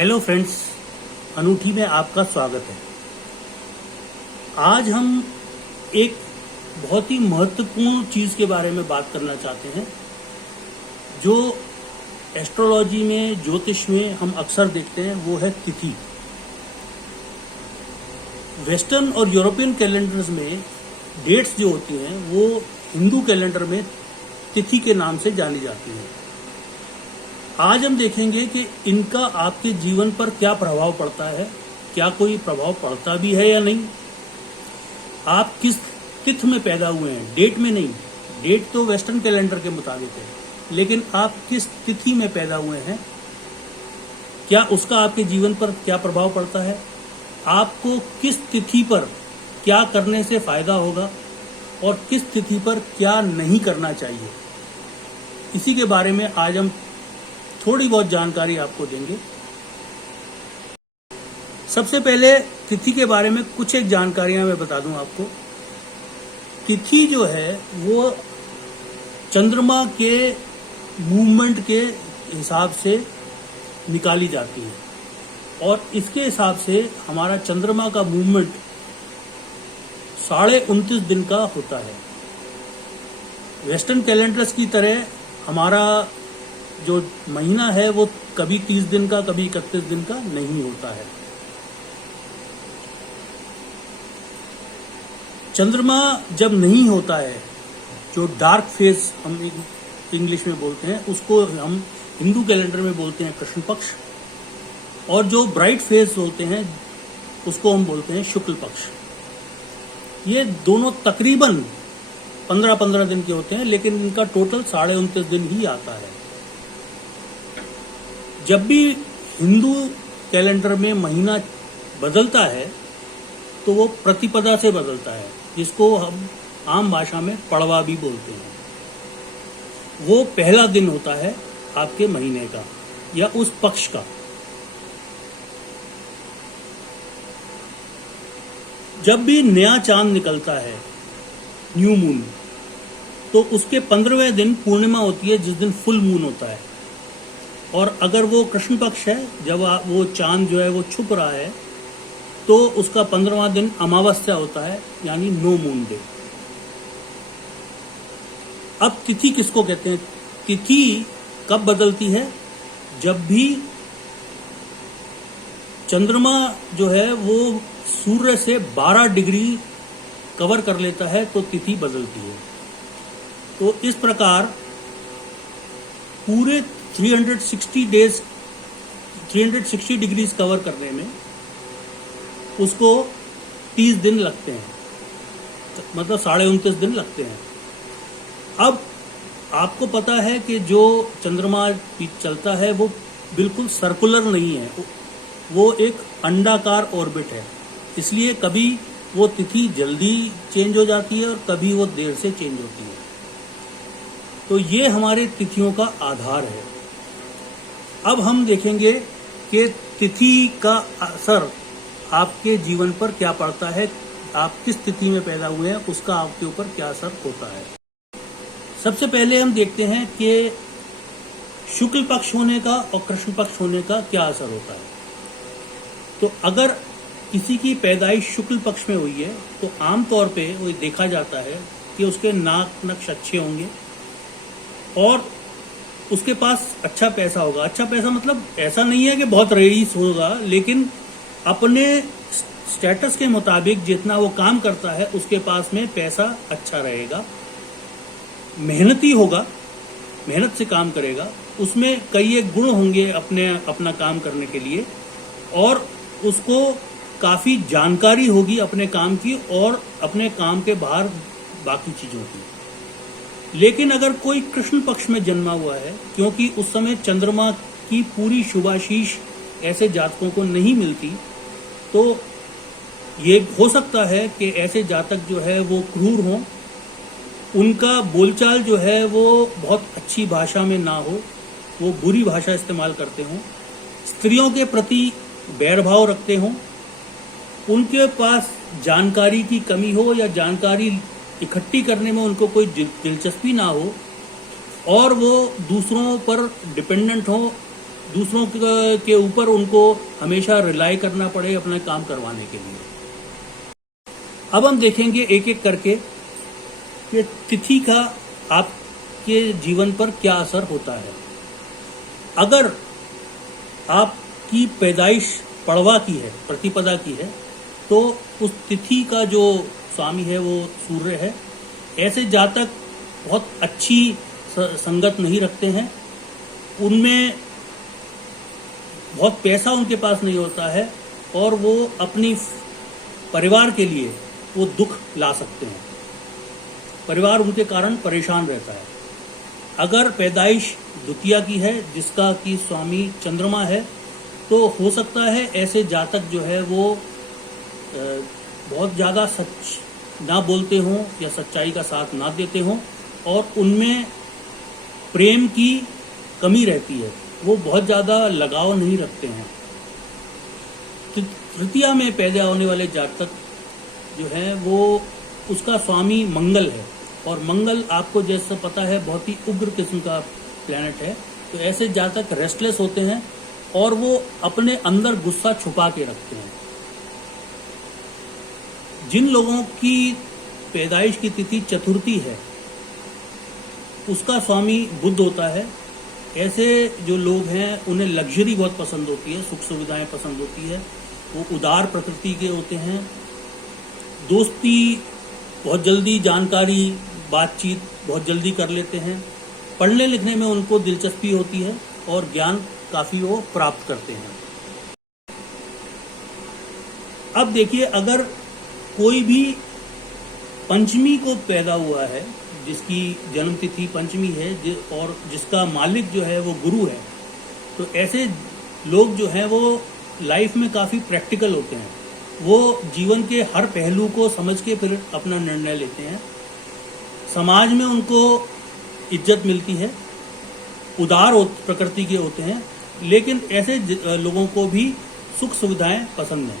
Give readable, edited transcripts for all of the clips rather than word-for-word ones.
Hello friends, अनूठी में आपका स्वागत है। आज हम एक बहुत ही महत्वपूर्ण चीज़ के बारे में बात करना चाहते हैं जो एस्ट्रोलॉजी में, ज्योतिष में हम अक्सर देखते हैं, वो है तिथि। वेस्टर्न और यूरोपियन कैलेंडर्स में डेट्स जो होती हैं वो हिंदू कैलेंडर में तिथि के नाम से जानी जाती हैं। आज हम देखेंगे कि इनका आपके जीवन पर क्या प्रभाव पड़ता है, क्या कोई प्रभाव पड़ता भी है या नहीं, आप किस तिथि में पैदा हुए हैं, डेट में नहीं। डेट तो वेस्टर्न कैलेंडर के मुताबिक है, लेकिन आप किस तिथि में पैदा हुए हैं, क्या उसका आपके जीवन पर क्या प्रभाव पड़ता है, आपको किस तिथि पर क्या करने से फायदा होगा और किस तिथि पर क्या नहीं करना चाहिए, इसी के बारे में आज हम थोड़ी बहुत जानकारी आपको देंगे। सबसे पहले तिथि के बारे में कुछ एक जानकारियां मैं बता दूं आपको। तिथि जो है वो चंद्रमा के मूवमेंट के हिसाब से निकाली जाती है और इसके हिसाब से हमारा चंद्रमा का मूवमेंट 29.5 दिन का होता है। वेस्टर्न कैलेंडर्स की तरह हमारा जो महीना है वो कभी 30 दिन का, कभी 31 दिन का नहीं होता है। चंद्रमा जब नहीं होता है, जो डार्क फेज हम इंग्लिश में बोलते हैं, उसको हम हिंदू कैलेंडर में बोलते हैं कृष्ण पक्ष, और जो ब्राइट फेज होते हैं उसको हम बोलते हैं शुक्ल पक्ष। ये दोनों तकरीबन 15-15 दिन के होते हैं, लेकिन इनका टोटल 29.5 दिन ही आता है। जब भी हिंदू कैलेंडर में महीना बदलता है तो वो प्रतिपदा से बदलता है, जिसको हम आम भाषा में पड़वा भी बोलते हैं। वो पहला दिन होता है आपके महीने का या उस पक्ष का। जब भी नया चांद निकलता है, न्यू मून, तो उसके 15वें दिन पूर्णिमा होती है, जिस दिन फुल मून होता है। और अगर वो कृष्ण पक्ष है, जब वो चांद जो है वो छुप रहा है, तो उसका 15वां दिन अमावस्या होता है, यानी नो मून डे। अब तिथि किसको कहते हैं? तिथि कब बदलती है? जब भी चंद्रमा जो है वो सूर्य से 12 डिग्री कवर कर लेता है तो तिथि बदलती है। तो इस प्रकार पूरे 360 डिग्रीज कवर करने में उसको 30 दिन लगते हैं, मतलब 29.5 दिन लगते हैं। अब आपको पता है कि जो चंद्रमा चलता है वो बिल्कुल सर्कुलर नहीं है, वो एक अंडाकार ऑर्बिट है, इसलिए कभी वो तिथि जल्दी चेंज हो जाती है और कभी वो देर से चेंज होती है। तो ये हमारे तिथियों का आधार है। अब हम देखेंगे कि तिथि का असर आपके जीवन पर क्या पड़ता है, आप किस तिथि में पैदा हुए हैं, उसका आपके ऊपर क्या असर होता है। सबसे पहले हम देखते हैं कि शुक्ल पक्ष होने का और कृष्ण पक्ष होने का क्या असर होता है। तो अगर किसी की पैदाइश शुक्ल पक्ष में हुई है तो आमतौर पे वो देखा जाता है कि उसके नाक नक्श अच्छे होंगे और उसके पास अच्छा पैसा होगा। अच्छा पैसा मतलब ऐसा नहीं है कि बहुत रईस होगा, लेकिन अपने स्टेटस के मुताबिक जितना वो काम करता है उसके पास में पैसा अच्छा रहेगा। मेहनती होगा, मेहनत से काम करेगा, उसमें कई एक गुण होंगे अपना काम करने के लिए, और उसको काफ़ी जानकारी होगी अपने काम की और अपने काम के बाहर बाकी चीज़ों की। लेकिन अगर कोई कृष्ण पक्ष में जन्मा हुआ है, क्योंकि उस समय चंद्रमा की पूरी शुभाशीष ऐसे जातकों को नहीं मिलती, तो ये हो सकता है कि ऐसे जातक जो है वो क्रूर हों, उनका बोलचाल जो है वो बहुत अच्छी भाषा में ना हो, वो बुरी भाषा इस्तेमाल करते हों, स्त्रियों के प्रति बैरभाव रखते हों, उनके पास जानकारी की कमी हो या जानकारी इकट्ठी करने में उनको कोई दिलचस्पी ना हो, और वो दूसरों पर डिपेंडेंट हो, दूसरों के ऊपर उनको हमेशा रिलाई करना पड़े अपना काम करवाने के लिए। अब हम देखेंगे एक एक करके कि तिथि का आपके जीवन पर क्या असर होता है। अगर आपकी पैदाइश पड़वा की है, प्रतिपदा की है, तो उस तिथि का जो स्वामी है वो सूर्य है। ऐसे जातक बहुत अच्छी संगत नहीं रखते हैं, उनमें बहुत पैसा उनके पास नहीं होता है और वो अपनी परिवार के लिए वो दुख ला सकते हैं, परिवार उनके कारण परेशान रहता है। अगर पैदाइश द्वितीया की है जिसका कि स्वामी चंद्रमा है, तो हो सकता है ऐसे जातक जो है वो बहुत ज़्यादा सच ना बोलते हों या सच्चाई का साथ ना देते हों और उनमें प्रेम की कमी रहती है, वो बहुत ज़्यादा लगाव नहीं रखते हैं। तृतीया में पैदा होने वाले जातक जो है वो उसका स्वामी मंगल है और मंगल आपको जैसा पता है बहुत ही उग्र किस्म का प्लैनेट है। तो ऐसे जातक रेस्टलेस होते हैं और वो अपने अंदर गुस्सा छुपा के रखते हैं। जिन लोगों की पैदाइश की तिथि चतुर्थी है उसका स्वामी बुध होता है। ऐसे जो लोग हैं उन्हें लग्जरी बहुत पसंद होती है, सुख सुविधाएं पसंद होती है, वो उदार प्रकृति के होते हैं, दोस्ती बहुत जल्दी, जानकारी बातचीत बहुत जल्दी कर लेते हैं, पढ़ने लिखने में उनको दिलचस्पी होती है और ज्ञान काफ़ी वो प्राप्त करते हैं। अब देखिए, अगर कोई भी पंचमी को पैदा हुआ है, जिसकी जन्म तिथि पंचमी है और जिसका मालिक जो है वो गुरु है, तो ऐसे लोग जो हैं वो लाइफ में काफ़ी प्रैक्टिकल होते हैं। वो जीवन के हर पहलू को समझ के फिर अपना निर्णय लेते हैं। समाज में उनको इज्जत मिलती है, उदार प्रकृति के होते हैं, लेकिन ऐसे लोगों को भी सुख सुविधाएं पसंद हैं।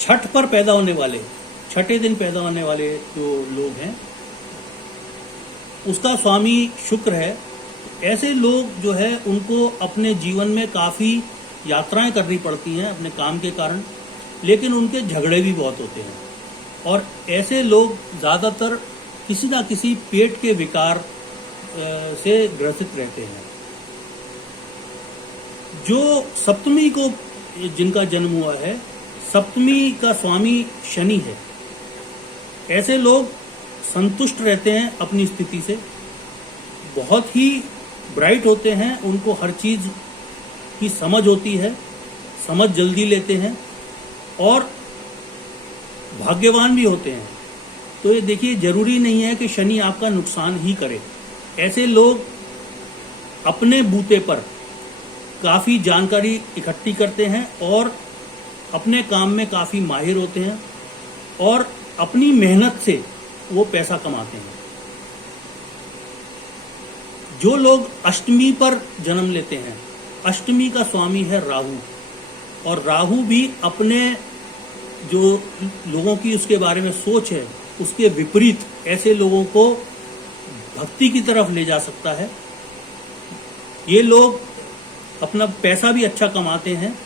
छठ पर पैदा होने वाले, छठे दिन पैदा होने वाले जो लोग हैं उसका स्वामी शुक्र है। ऐसे लोग जो है उनको अपने जीवन में काफ़ी यात्राएं करनी पड़ती हैं अपने काम के कारण, लेकिन उनके झगड़े भी बहुत होते हैं और ऐसे लोग ज़्यादातर किसी ना किसी पेट के विकार से ग्रसित रहते हैं। जो सप्तमी को जिनका जन्म हुआ है, सप्तमी का स्वामी शनि है। ऐसे लोग संतुष्ट रहते हैं अपनी स्थिति से, बहुत ही ब्राइट होते हैं, उनको हर चीज़ की समझ होती है, समझ जल्दी लेते हैं और भाग्यवान भी होते हैं। तो ये देखिए, जरूरी नहीं है कि शनि आपका नुकसान ही करे। ऐसे लोग अपने बूते पर काफ़ी जानकारी इकट्ठी करते हैं और अपने काम में काफ़ी माहिर होते हैं और अपनी मेहनत से वो पैसा कमाते हैं। जो लोग अष्टमी पर जन्म लेते हैं, अष्टमी का स्वामी है राहु, और राहु भी अपने जो लोगों की उसके बारे में सोच है उसके विपरीत ऐसे लोगों को भक्ति की तरफ ले जा सकता है। ये लोग अपना पैसा भी अच्छा कमाते हैं,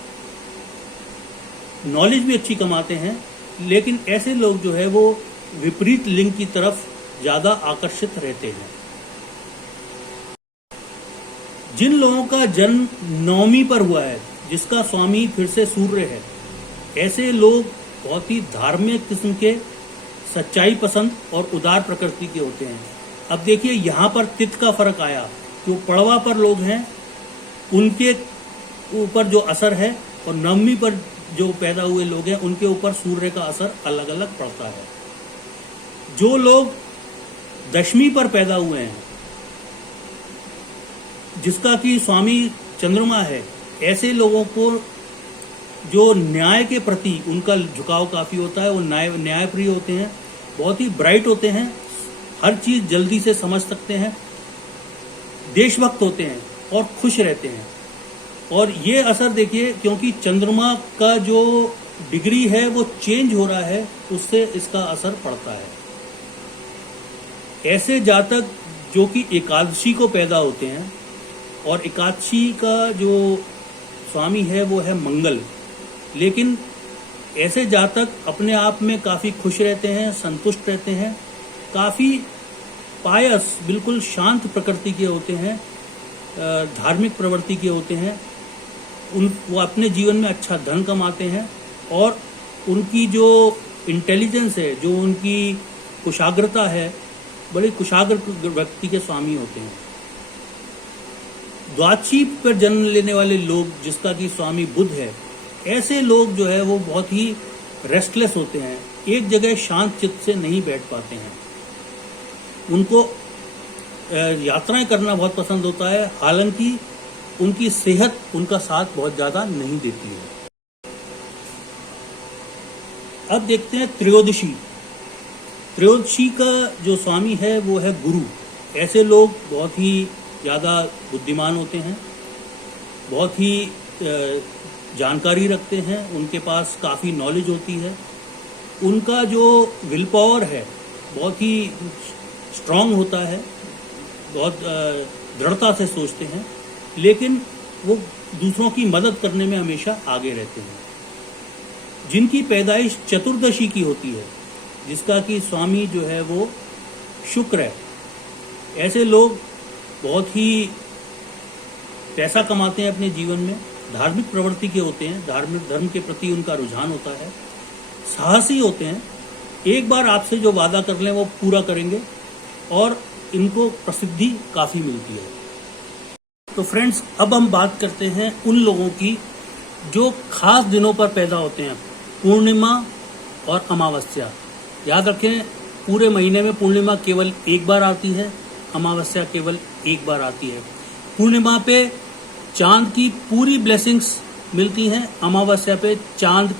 नॉलेज भी अच्छी कमाते हैं, लेकिन ऐसे लोग जो है वो विपरीत लिंग की तरफ ज़्यादा आकर्षित रहते हैं। जिन लोगों का जन्म नवमी पर हुआ है जिसका स्वामी फिर से सूर्य है, ऐसे लोग बहुत ही धार्मिक किस्म के, सच्चाई पसंद और उदार प्रकृति के होते हैं। अब देखिए, यहाँ पर तिथि का फर्क आया। जो पड़वा पर लोग हैं उनके ऊपर जो असर है और नवमी पर जो पैदा हुए लोग हैं उनके ऊपर सूर्य का असर अलग अलग पड़ता है। जो लोग दशमी पर पैदा हुए हैं जिसका कि स्वामी चंद्रमा है, ऐसे लोगों को जो न्याय के प्रति उनका झुकाव काफ़ी होता है, वो न्यायप्रिय होते हैं, बहुत ही ब्राइट होते हैं, हर चीज़ जल्दी से समझ सकते हैं, देशभक्त होते हैं और खुश रहते हैं। और ये असर देखिए, क्योंकि चंद्रमा का जो डिग्री है वो चेंज हो रहा है, उससे इसका असर पड़ता है। ऐसे जातक जो कि एकादशी को पैदा होते हैं और एकादशी का जो स्वामी है वो है मंगल। लेकिन ऐसे जातक अपने आप में काफ़ी खुश रहते हैं, संतुष्ट रहते हैं, काफ़ी पायस, बिल्कुल शांत प्रकृति के होते हैं, धार्मिक प्रवृत्ति के होते हैं। वो अपने जीवन में अच्छा धन कमाते हैं और उनकी जो इंटेलिजेंस है, जो उनकी कुशाग्रता है, बड़े कुशाग्र व्यक्ति के स्वामी होते हैं। द्वादशी पर जन्म लेने वाले लोग, जिसका कि स्वामी बुध है, ऐसे लोग जो है वो बहुत ही रेस्टलेस होते हैं, एक जगह शांत चित्त से नहीं बैठ पाते हैं। उनको यात्राएं करना बहुत पसंद होता है, हालांकि उनकी सेहत उनका साथ बहुत ज़्यादा नहीं देती है। अब देखते हैं त्रयोदशी। त्रयोदशी का जो स्वामी है वो है गुरु। ऐसे लोग बहुत ही ज़्यादा बुद्धिमान होते हैं, बहुत ही जानकारी रखते हैं, उनके पास काफ़ी नॉलेज होती है, उनका जो विल पावर है बहुत ही स्ट्रांग होता है, बहुत दृढ़ता से सोचते हैं, लेकिन वो दूसरों की मदद करने में हमेशा आगे रहते हैं। जिनकी पैदाइश चतुर्दशी की होती है, जिसका कि स्वामी जो है वो शुक्र है, ऐसे लोग बहुत ही पैसा कमाते हैं अपने जीवन में, धार्मिक प्रवृत्ति के होते हैं, धार्मिक धर्म के प्रति उनका रुझान होता है, साहसी होते हैं, एक बार आपसे जो वादा कर लें वो पूरा करेंगे और इनको प्रसिद्धि काफ़ी मिलती है। तो फ्रेंड्स, अब हम बात करते हैं उन लोगों की जो खास दिनों पर पैदा होते हैं, पूर्णिमा और अमावस्या। याद रखें, पूरे महीने में पूर्णिमा केवल एक बार आती है, अमावस्या केवल एक बार आती है। पूर्णिमा पे चांद की पूरी ब्लेसिंग्स मिलती हैं, अमावस्या पे चांद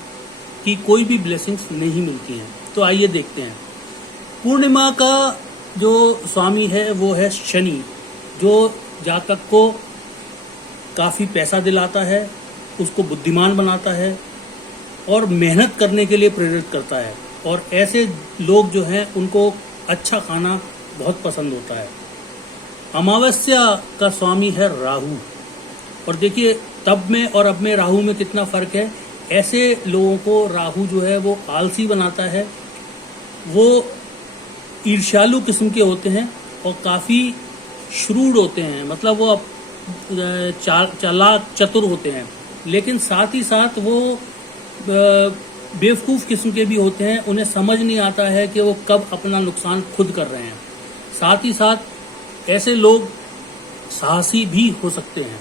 की कोई भी ब्लेसिंग्स नहीं मिलती हैं। तो आइए देखते हैं। पूर्णिमा का जो स्वामी है वो है शनि, जो जातक को काफ़ी पैसा दिलाता है, उसको बुद्धिमान बनाता है और मेहनत करने के लिए प्रेरित करता है। और ऐसे लोग जो हैं उनको अच्छा खाना बहुत पसंद होता है। अमावस्या का स्वामी है राहु। और देखिए, तब में और अब में राहु में कितना फ़र्क है। ऐसे लोगों को राहु जो है वो आलसी बनाता है, वो ईर्ष्यालु किस्म के होते हैं और काफ़ी श्रूड होते हैं, मतलब वो चालाक चतुर होते हैं, लेकिन साथ ही साथ वो बेवकूफ़ किस्म के भी होते हैं। उन्हें समझ नहीं आता है कि वो कब अपना नुकसान खुद कर रहे हैं। साथ ही साथ ऐसे लोग साहसी भी हो सकते हैं।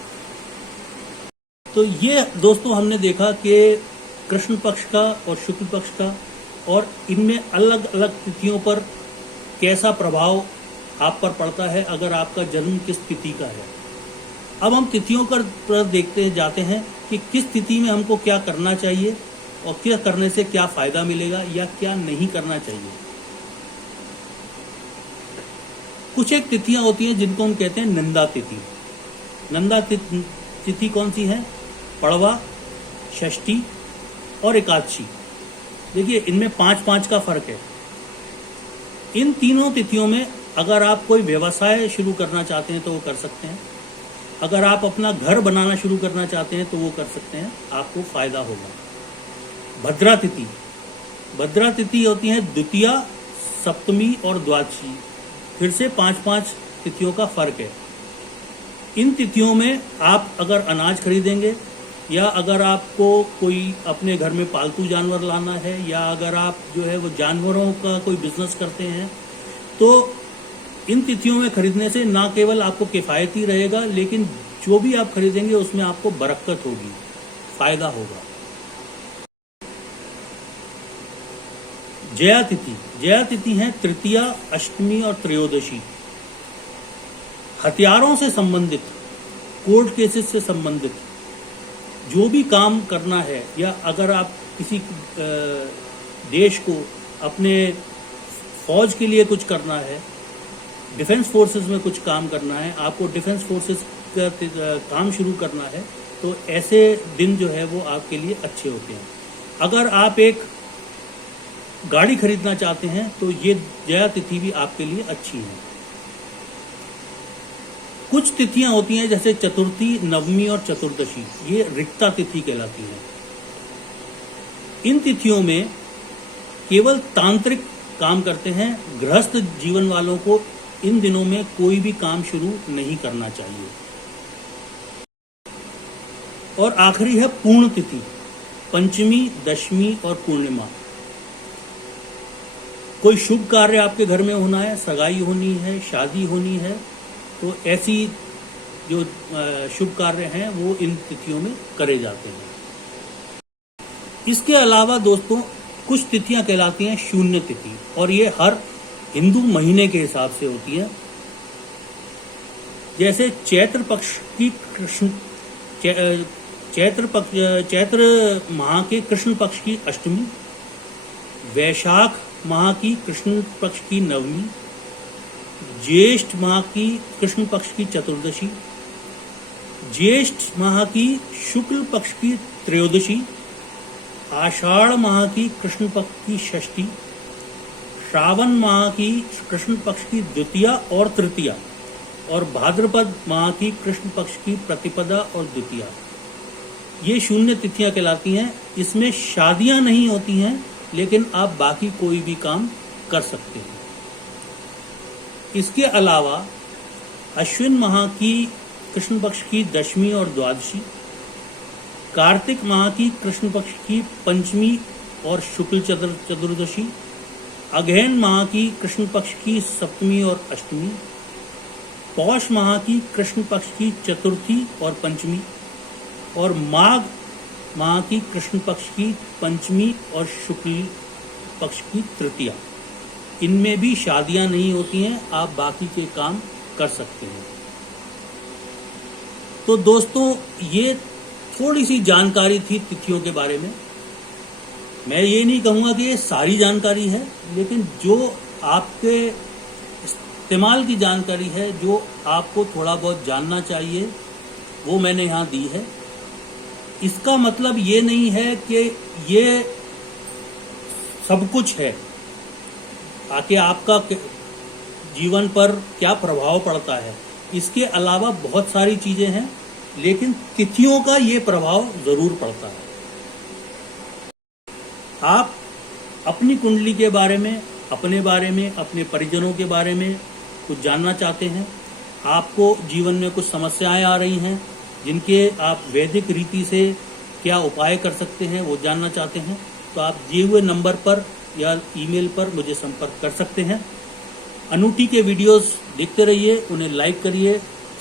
तो ये दोस्तों हमने देखा कि कृष्ण पक्ष का और शुक्ल पक्ष का और इनमें अलग अलग तिथियों पर कैसा प्रभाव आप पर पड़ता है अगर आपका जन्म किस तिथि का है। अब हम तिथियों पर देखते जाते हैं कि किस तिथि में हमको क्या करना चाहिए और क्या करने से क्या फ़ायदा मिलेगा या क्या नहीं करना चाहिए। कुछ एक तिथियां होती हैं जिनको हम कहते हैं नंदा तिथि। नंदा तिथि कौन सी है? पड़वा, षष्ठी और एकादशी। देखिए, इनमें 5-5 का फर्क है। इन तीनों तिथियों में अगर आप कोई व्यवसाय शुरू करना चाहते हैं तो वो कर सकते हैं, अगर आप अपना घर बनाना शुरू करना चाहते हैं तो वो कर सकते हैं, आपको फायदा होगा। भद्रा तिथि, भद्रा तिथि होती है द्वितीया, सप्तमी और द्वादशी। फिर से 5-5 तिथियों का फर्क है। इन तिथियों में आप अगर अनाज खरीदेंगे या अगर आपको कोई अपने घर में पालतू जानवर लाना है या अगर आप जो है वो जानवरों का कोई बिजनेस करते हैं, तो इन तिथियों में खरीदने से ना केवल आपको किफ़ायती रहेगा, लेकिन जो भी आप खरीदेंगे उसमें आपको बरकत होगी, फायदा होगा। जया तिथि, जया तिथि है तृतीया, अष्टमी और त्रयोदशी। हथियारों से संबंधित, कोर्ट केसेस से संबंधित जो भी काम करना है, या अगर आप किसी देश को अपने फौज के लिए कुछ करना है, डिफेंस फोर्सेस में कुछ काम करना है, आपको डिफेंस फोर्सेस का काम शुरू करना है, तो ऐसे दिन जो है वो आपके लिए अच्छे होते हैं। अगर आप एक गाड़ी खरीदना चाहते हैं तो ये जया तिथि भी आपके लिए अच्छी है। कुछ तिथियां होती हैं जैसे चतुर्थी, नवमी और चतुर्दशी, ये रिक्ता तिथि कहलाती हैं। इन तिथियों में केवल तांत्रिक काम करते हैं। गृहस्थ जीवन वालों को इन दिनों में कोई भी काम शुरू नहीं करना चाहिए। और आखिरी है पूर्ण तिथि, पंचमी, दशमी और पूर्णिमा। कोई शुभ कार्य आपके घर में होना है, सगाई होनी है, शादी होनी है, तो ऐसी जो शुभ कार्य हैं वो इन तिथियों में करे जाते हैं। इसके अलावा दोस्तों कुछ तिथियां कहलाती हैं शून्य तिथि, और ये हर हिंदू महीने के हिसाब से होती है। जैसे चैत्र पक्ष की चैत्र माह के कृष्ण पक्ष की अष्टमी, वैशाख माह की कृष्ण पक्ष की नवमी, ज्येष्ठ माह की कृष्ण पक्ष की चतुर्दशी, ज्येष्ठ माह की शुक्ल पक्ष की त्रयोदशी, आषाढ़ माह की कृष्ण पक्ष की षष्ठी, श्रावण माह की कृष्ण पक्ष की द्वितीया और तृतीया, और भाद्रपद माह की कृष्ण पक्ष की प्रतिपदा और द्वितीया। ये शून्य तिथियां कहलाती हैं। इसमें शादियां नहीं होती हैं, लेकिन आप बाकी कोई भी काम कर सकते हैं। इसके अलावा अश्विन माह की कृष्ण पक्ष की दशमी और द्वादशी, कार्तिक माह की कृष्ण पक्ष की पंचमी और शुक्ल चतुर्दशी, अगहन माह की कृष्ण पक्ष की सप्तमी और अष्टमी, पौष माह की कृष्ण पक्ष की चतुर्थी और पंचमी, और माघ माह की कृष्ण पक्ष की पंचमी और शुक्ल पक्ष की तृतीया। इनमें भी शादियां नहीं होती हैं, आप बाकी के काम कर सकते हैं। तो दोस्तों ये थोड़ी सी जानकारी थी तिथियों के बारे में। मैं ये नहीं कहूँगा कि ये सारी जानकारी है, लेकिन जो आपके इस्तेमाल की जानकारी है, जो आपको थोड़ा बहुत जानना चाहिए, वो मैंने यहाँ दी है। इसका मतलब ये नहीं है कि ये सब कुछ है, ताकि आपका जीवन पर क्या प्रभाव पड़ता है। इसके अलावा बहुत सारी चीजें हैं, लेकिन तिथियों का ये प्रभाव जरूर पड़ता है। आप अपनी कुंडली के बारे में, अपने बारे में, अपने परिजनों के बारे में कुछ जानना चाहते हैं, आपको जीवन में कुछ समस्याएं आ रही हैं जिनके आप वैदिक रीति से क्या उपाय कर सकते हैं वो जानना चाहते हैं, तो आप दिए हुए नंबर पर या ईमेल पर मुझे संपर्क कर सकते हैं। अनूठी के वीडियोस देखते रहिए, उन्हें लाइक करिए,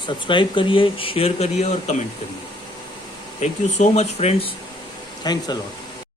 सब्सक्राइब करिए, शेयर करिए और कमेंट करिए। Thank you so much friends, thanks a lot.